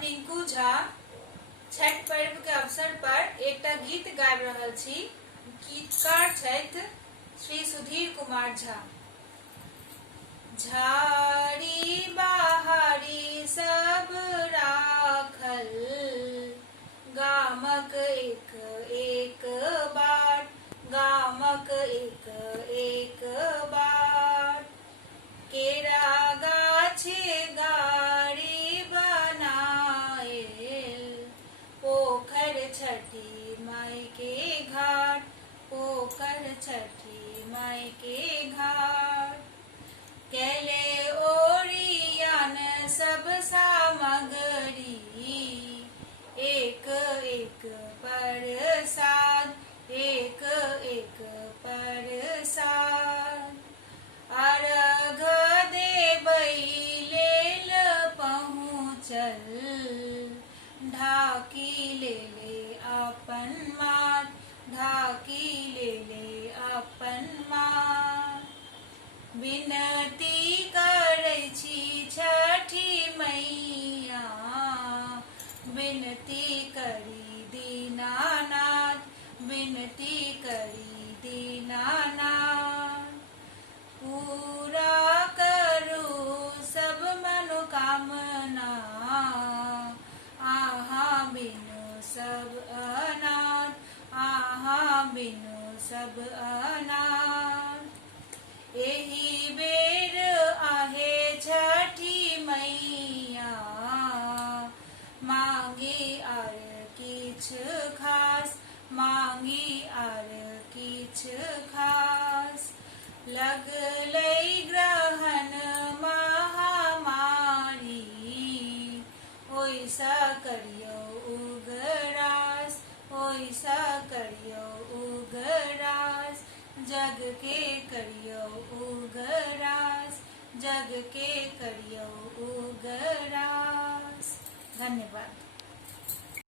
रिंकू झा छठ पर्व के अवसर पर एकटा गीत गाबि रहल छी। गीतकार छथि श्री सुधीर कुमार झा। झाड़ी बाहरी सब राखल, गामक एक एक बाट, गामक एक एक बाट। केरा गाछे गाड़ी बनाएल, पोखर छठी माई के घाट, पोखर छठी माई के घाट। कैले ओरियान सब सामग्री, एक एक प्रसाद, एक एक प्रसाद। अर्घ देबै लेल पहुँचल, ढाकी लेले अपन माथ, ढाकी लेले अपन माथ। विनती करै छी छठी मैया, विनती करी दीनानाथ, विनती करी दीनानाथ। पूरा करू सब मनोकामना, आहा बिनु सब अनाथ, आहा बिनु सब अनाथ। एही बेर आहे छठी मैया, मांगी आर किछ खास, मांगी आर किछ खास। लगलै ग्रहण महामारी, ओइसा करियौ उगरास, ओइसा करियौ उगरास। जग के करियौ उगरास, जग के करियौ उगरास। धन्यवाद।